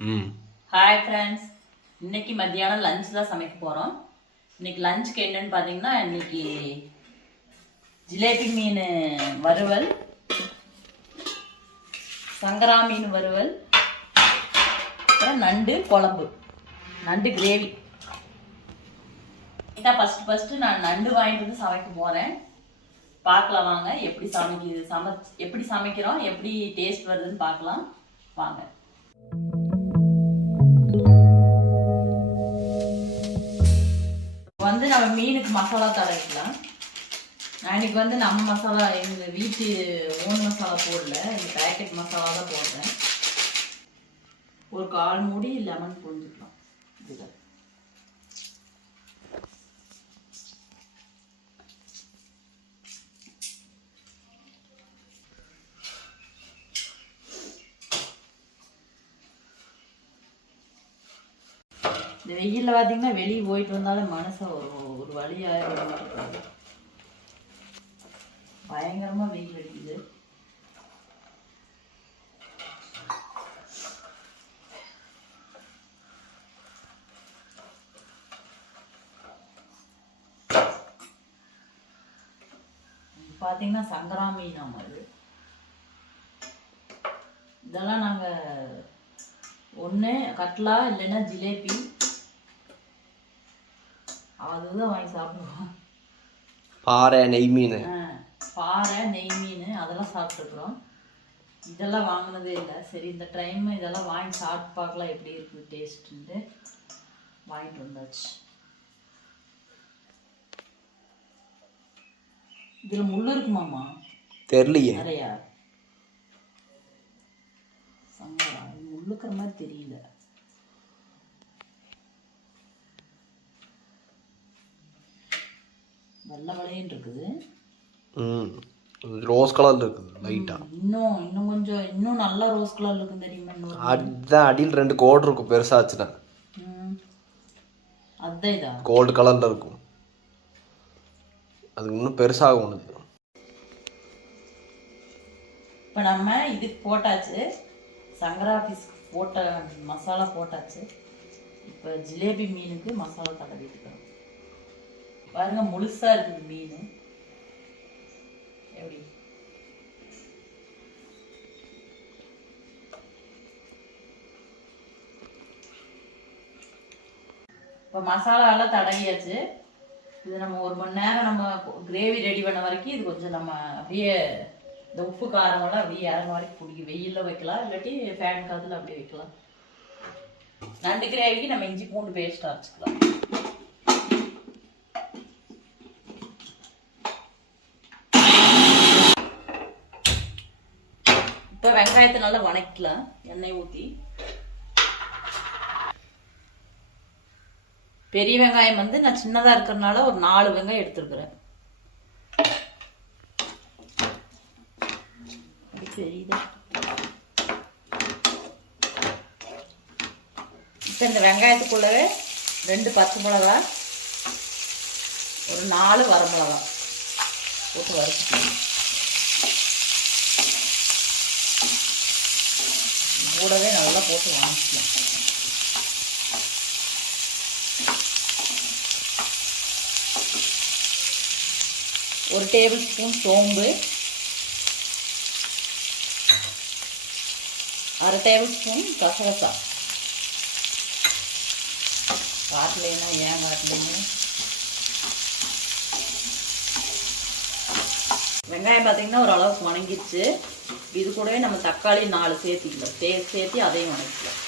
Hi friends, இன்னைக்கு மத்தியானம் lunch தான் சமைக்க போகிறோம். இன்னைக்கு லஞ்சுக்கு என்னன்னு பார்த்தீங்கன்னா, இன்னைக்கு ஜிலேபி மீன் வறுவல், சங்கரா மீன் வறுவல், அப்புறம் நண்டு குழம்பு, நண்டு கிரேவி. இதான் ஃபஸ்ட்டு நான் நண்டு வாங்கிட்டு வந்து சமைக்க போகிறேன். பார்க்கலாம் வாங்க, எப்படி சமைக்கிறோம், எப்படி டேஸ்ட் வருதுன்னு பார்க்கலாம் வாங்க. வந்து நம்ம மீனுக்கு மசாலா தடவிக்கலாம். நான் இன்னைக்கு வந்து நம்ம மசாலா, எங்கள் வீட்டு ஓன் மசாலா போடல, இந்த பேக்கெட் மசாலா தான் போடுறேன். ஒரு 1/4 மூடி லெமன் புழிஞ்சுக்கலாம். இதுதான் இந்த வெயிலில் பார்த்தீங்கன்னா வெளியே போயிட்டு வந்தாலும் மனசை ஒரு வழியாக பயங்கரமா வெயில் அடிக்குது. பார்த்தீங்கன்னா சங்கரா மீன் அது. இதெல்லாம் நாங்கள் ஒன்று கட்லா இல்லைன்னா ஜிலேபி அதுதான் வாங்கி சாப்பிடுவோம். பாறை நெய் மீன், பாறை நெய் மீன் அதெல்லாம் சாப்பிட்டுருக்குறோம். இதெல்லாம் வாங்கினதே இல்லை. சரி, இந்த டைம் இதெல்லாம் வாங்கி சாப்பிட்டு பார்க்கலாம் எப்படி இருக்குது டேஸ்ட்டுன்ட்டு வாங்கிட்டு வந்தாச்சு. இதில் முள் இருக்குமாம்மா? தெரியலையே. நிறையா சங்கரா முள்ளுக்கிற மாதிரி தெரியல. வெள்ளை வளையன்னு இருக்குது. ரோஸ் கலர்ல இருக்குது லைட்டா. இன்னும் கொஞ்சம் இன்னும் நல்லா ரோஸ் கலர்ல இருக்கு தெரியுமா? அதான் அடியில் 2 கோடு இருக்கும் பெருசாச்சுன்னா. அதான் இதா கோல்டு கலர்ல இருக்கும். அது இன்னும் பெருசாகும் ஒன்று. இப்போ நம்ம இதுக்கு போட்டாச்சு, சங்கரா ஃபிஷ்க்கு போட்ட மசாலா போட்டாச்சு. இப்போ ஜிலேபி மீனுக்கு மசாலா தடவிட்டுக்கிறோம். பாருங்க முழுசா இருக்குது மீன். எப்படி இப்போ மசாலா எல்லாம் தடவியாச்சு. இது நம்ம 1 மணி நேரம் நம்ம கிரேவி ரெடி பண்ண வரைக்கும் இது கொஞ்சம் நம்ம அப்படியே இந்த உப்பு காரமெல்லாம் அப்படியே இறங்க வரைக்கும் பிடிக்கும். வெயிலில் வைக்கலாம், இல்லாட்டி ஃபேன் காத்துல அப்படியே வைக்கலாம். நண்டு கிரேவிக்கு நம்ம இஞ்சி பூண்டு பேஸ்ட் அரைச்சிக்கலாம். இப்போ வெங்காயத்தை நல்லா வணக்கலாம் எண்ணெய் ஊற்றி. பெரிய வெங்காயம் வந்து நான் சின்னதாக இருக்கிறதுனால ஒரு 4 வெங்காயம் எடுத்துருக்குறேன். பெரியதா. இப்போ இந்த வெங்காயத்துக்குள்ளவே 2 பச்சை மிளகா, ஒரு 4 வரமிளகா போட்டு வறுத்துக்கலாம். கூடவே நல்லா போட்டு வாங்கிக்கலாம். ஒரு டேபிள் ஸ்பூன் சோம்பு, 1/2 டேபிள் ஸ்பூன் கசகசா. காட்டலைன்னா ஏன் காட்டலைங்க. வெங்காயம் பார்த்தீங்கன்னா ஓரளவுக்கு வணங்கிடுச்சு. இது கூடவே நம்ம தக்காளி 4 சேர்த்திக்கலாம். சேர்த்தி அதையும் வணக்கலாம்.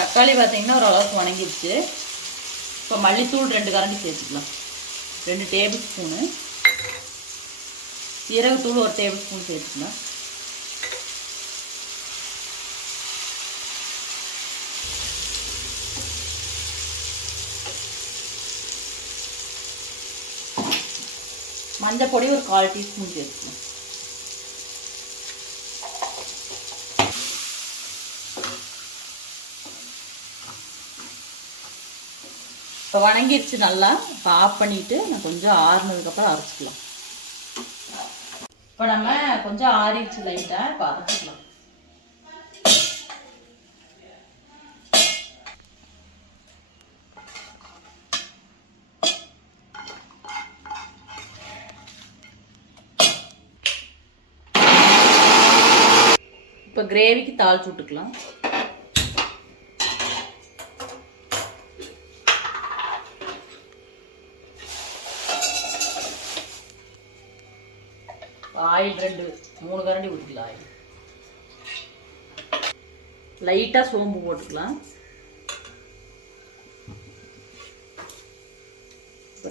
தக்காளி பார்த்தீங்கன்னா ஓரளவுக்கு வணங்கிடுச்சு. இப்போ மல்லித்தூள் 2 கரண்டி சேர்த்துக்கலாம். 2 டேபிள் ஸ்பூனு. சீரகத்தூள் 1 டேபிள் ஸ்பூன் சேர்த்துக்கலாம். மஞ்சள் பொடி ஒரு 1/4 டீஸ்பூன் சேர்த்துக்கலாம். இப்போ வணங்கிடுச்சு நல்லா. இப்போ ஆஃப் பண்ணிவிட்டு நான் கொஞ்சம் ஆறுனதுக்கப்புறம் அரைச்சிக்கலாம். இப்போ நம்ம கொஞ்சம் ஆறிடுச்சு லைட்டா, இப்போ அரைச்சிக்கலாம். இப்போ கிரேவிக்கு தாளிச்சு விட்டுக்கலாம். ஆயில் 2-3 கரண்டி ஊற்றிக்கலாம். ஆயில் லைட்டாக சோம்பு போட்டுக்கலாம்.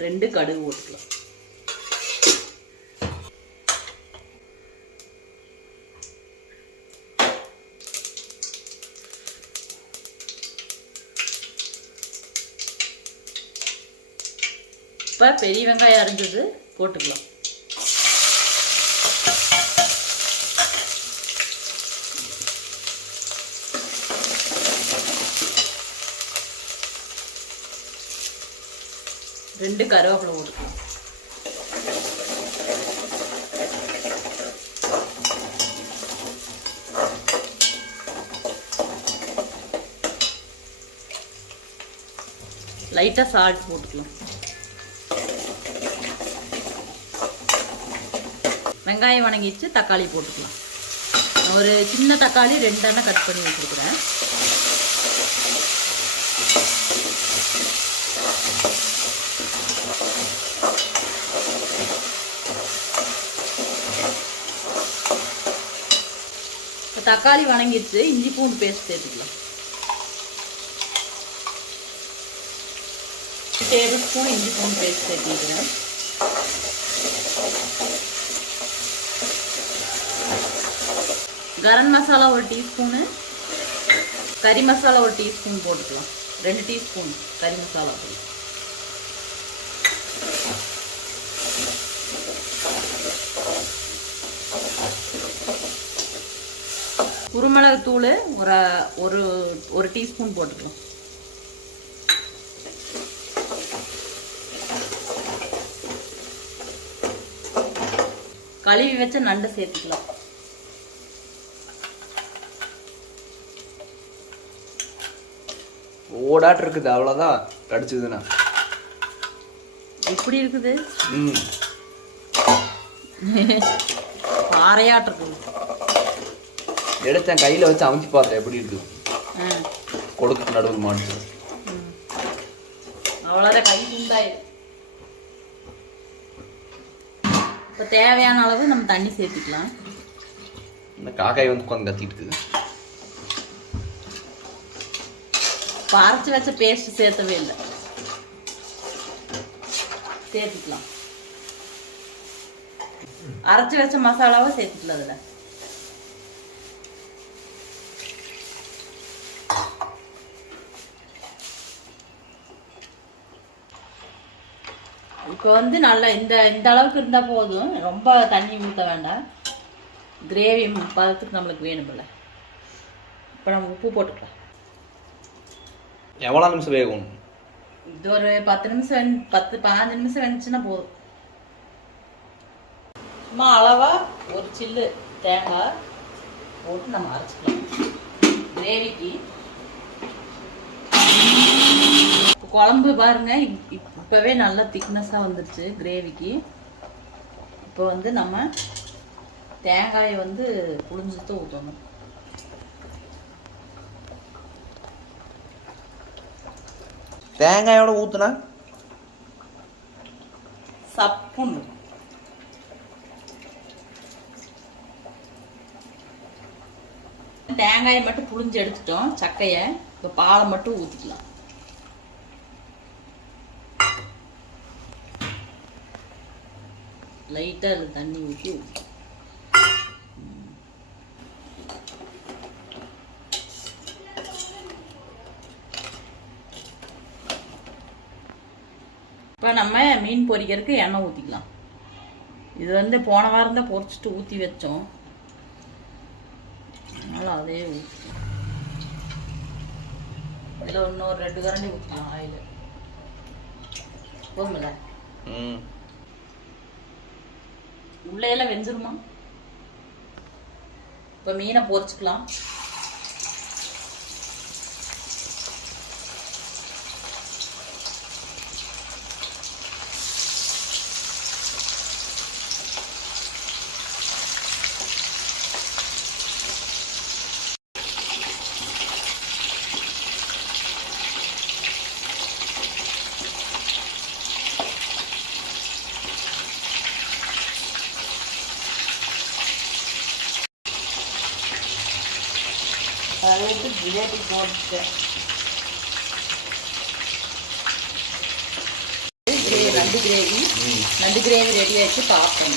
2 கடுகு போட்டுக்கலாம். இப்போ பெரிய வெங்காயம் அரைஞ்சது போட்டுக்கலாம். ரெண்டு கருவேப்பிலை போட்டுக்கலாம். லைட்டா சால்ட் போட்டுக்கலாம். வெங்காயம் வணங்கிச்சு, தக்காளி போட்டுக்கலாம். ஒரு சின்ன தக்காளி 2 கட் பண்ணி வச்சிருக்கிறேன். தக்காளி வணங்கிடுச்சு, இஞ்சி பூண்டு பேஸ்ட் சேர்த்துக்கலாம். 1 டேபிள் ஸ்பூன் இஞ்சி பூண்டு பேஸ்ட் சேர்த்துக்கிறேன். கரம் மசாலா 1 டீஸ்பூனு, கறி மசாலா 1 டீஸ்பூன் போட்டுக்கலாம். 2 டீஸ்பூன் கறி மசாலா பொடி. குருமிளகு தூள் ஒரு டீஸ்பூன் போட்டுக்கலாம். கழுவி வச்ச நண்டு சேர்த்துக்கலாம். ஓடாட்டு இருக்குது, அவ்வளோதான் கடிச்சதுன்னா. எப்படி இருக்குது? பாறையாட்டு இருக்குது. எடுத்தேன், கையில் வச்சு அமைச்சு பார்த்தேன் எப்படி இருக்குது. கொடுக்கு நடுவில் மாட்டு. அவ்வளோதான், கை துண்டாயிரு. இப்போ தேவையான அளவு நம்ம தண்ணி சேர்த்துக்கலாம். இந்த காக்காய் வந்து உட்காந்து கத்திட்டு இருக்குது. அரைச்சி வச்ச பேஸ்ட் சேர்த்தவே இல்லை, சேர்த்துக்கலாம். அரைச்சி வச்ச மசாலாவை சேர்த்துக்கலாம். அதில் இப்போ வந்து நல்லா இந்த அளவுக்கு இருந்தால் போதும், ரொம்ப தண்ணி ஊற்ற வேண்டாம். கிரேவி பதத்துக்கு நம்மளுக்கு வேணுமில்ல. இப்போ நம்ம உப்பு போட்டுக்கலாம். எவ்வளோ நிமிஷம் வேகும்? இது ஒரு 10 நிமிஷம் 10-15 நிமிஷம் வெந்துச்சுன்னா போதும். சும்மா அளவா ஒரு சில்லு தேங்காய் போட்டு நம்ம அரைச்சிக்கலாம் கிரேவிக்கு. குழம்பு பாருங்க, இப்பவே நல்லா திக்னஸாக வந்துருச்சு கிரேவிக்கு. இப்போ வந்து நம்ம தேங்காயை வந்து புளிஞ்சுட்டு ஊற்றணும். தேங்காயோட ஊற்றுனா சப்புன்னு. தேங்காயை மட்டும் புளிஞ்சு எடுத்துட்டோம், சக்கையை. இப்போ பாலை மட்டும் ஊற்றிக்கலாம். லைட்டாக அதில் தண்ணி ஊற்றி இப்போ நம்ம மீன் பொரிக்கிறதுக்கு எண்ணெய் ஊற்றிக்கலாம். இது வந்து போன வாரம் தான் பொரிச்சிட்டு ஊற்றி வச்சோம், அதனால் அதே ஊற்றி இதில் இன்னொரு 2 கரண்டி ஊற்றிக்கலாம். ஆயில் போதுமில்ல? உள்ளே எல்லாம் வெஞ்சிருமா? இப்போ மீனை பொரிச்சுக்கலாம். அளவுக்கு ஜிலேபி போட்டு நண்டு கிரேவி ரெடி ஆயிடுச்சு. பார்ப்போம்.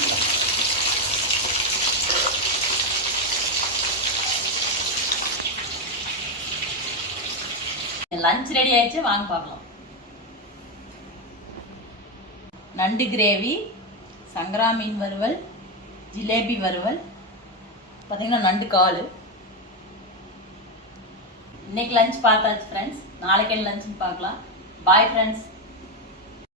லஞ்ச் ரெடி ஆயிடுச்சு, வாங்க பார்க்கலாம். நண்டு கிரேவி, சங்கரா மீன் வறுவல், ஜிலேபி வறுவல், பார்த்தீங்கன்னா நண்டு கால். இன்னைக்கு லஞ்ச் பார்த்தாச்சு ஃப்ரெண்ட்ஸ். நாளைக்கு என்ன லஞ்சுன்னு பார்க்கலாம். Bye friends.